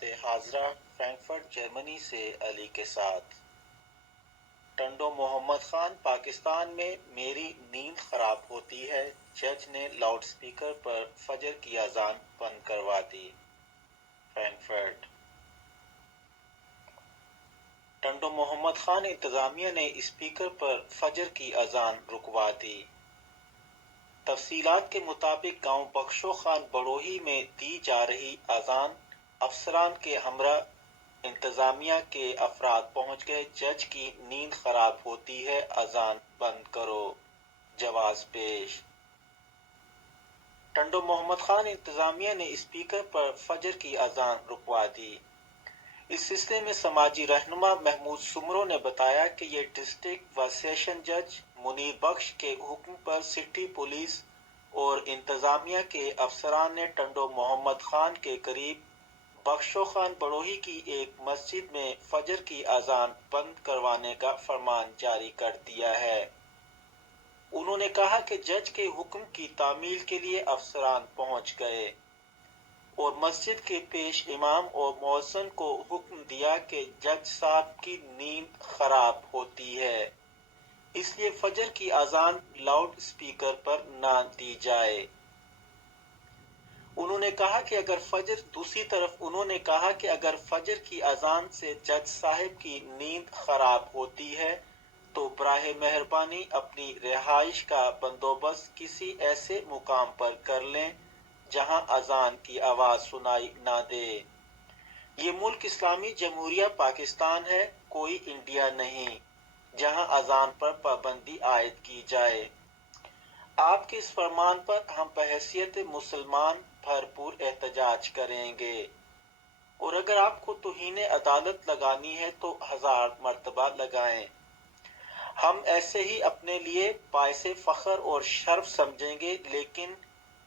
खिदमत Hazra Frankfurt Germany से अली के साथ। टंडो मोहम्मद खान, पाकिस्तान में मेरी नींद खराब होती है, जज ने लाउडस्पीकर पर फजर की अजान बंद करवा दी। फ्रैंकफर्ट। टंडो मोहम्मद खान इंतजामिया ने स्पीकर पर फजर की अजान रुकवा दी। तफसीलात के मुताबिक गांव बख्शो खान बड़ोही में दी जा रही अजान अफसरान के हमरा इंतजामिया के अफराद पहुंच गए। जज की नींद खराब होती है, अजान बंद करो। जवाज पेश। टंडो मोहम्मद खान इंतजामिया ने स्पीकर पर फजर की अजान रुकवा दी। इस सिलसिले में समाजी रहनुमा महमूद सुमरो ने बताया कि ये डिस्ट्रिक्ट व सेशन जज मुनीर बख्श के हुक्म पर सिटी पुलिस और इंतजामिया के अफसरान ने टंडो मोहम्मद खान के करीब बख्शो खान बड़ोही की एक मस्जिद में फजर की अजान बंद करवाने का फरमान जारी कर दिया है। उन्होंने कहा कि जज के हुक्म की तामील के लिए अफसरान पहुंच गए और मस्जिद के पेश इमाम और मौज़िन को हुक्म दिया कि जज साहब की नींद खराब होती है, इसलिए फजर की अजान लाउड स्पीकर पर ना दी जाए। उन्होंने कहा कि अगर फजर की अजान से जज साहब की नींद खराब होती है तो बराहे मेहरबानी अपनी रिहाइश का बंदोबस्त किसी ऐसे मुकाम पर कर लें जहां अजान की आवाज सुनाई ना दे। ये मुल्क इस्लामी जमहूरिया पाकिस्तान है, कोई इंडिया नहीं जहां अजान पर पाबंदी आयद की जाए। आपके इस फरमान पर हम बहैसियत मुसलमान भरपूर एहतजाज करेंगे और अगर आपको तौहीन अदालत लगानी है तो 1000 मर्तबा लगाएं। हम ऐसे ही अपने लिए बाइसे फख्र और शर्फ समझेंगे, लेकिन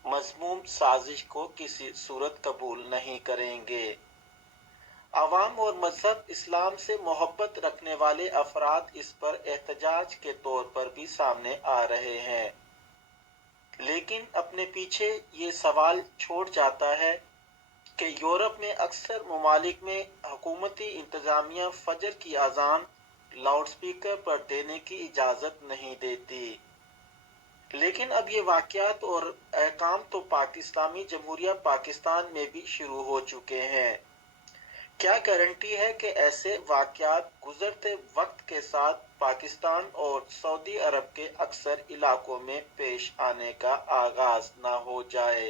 मज़मूम साजिश को किसी सूरत कबूल नहीं करेंगे। अवाम और मजहब इस्लाम से मोहब्बत रखने वाले अफराद इस पर एहतजाज के तौर पर भी सामने आ रहे हैं, लेकिन अपने पीछे ये सवाल छोड़ जाता है कि यूरोप में अक्सर ममालिक में हुकूमती इंतजामिया फजर की अजान लाउडस्पीकर पर देने की इजाज़त नहीं देती, लेकिन अब ये वाक़यात और अहकाम तो इस्लामी जमहूरिया पाकिस्तान में भी शुरू हो चुके हैं। क्या गारंटी है कि ऐसे वाक़यात गुज़रते वक्त के साथ पाकिस्तान और सऊदी अरब के अक्सर इलाकों में पेश आने का आगाज न हो जाए।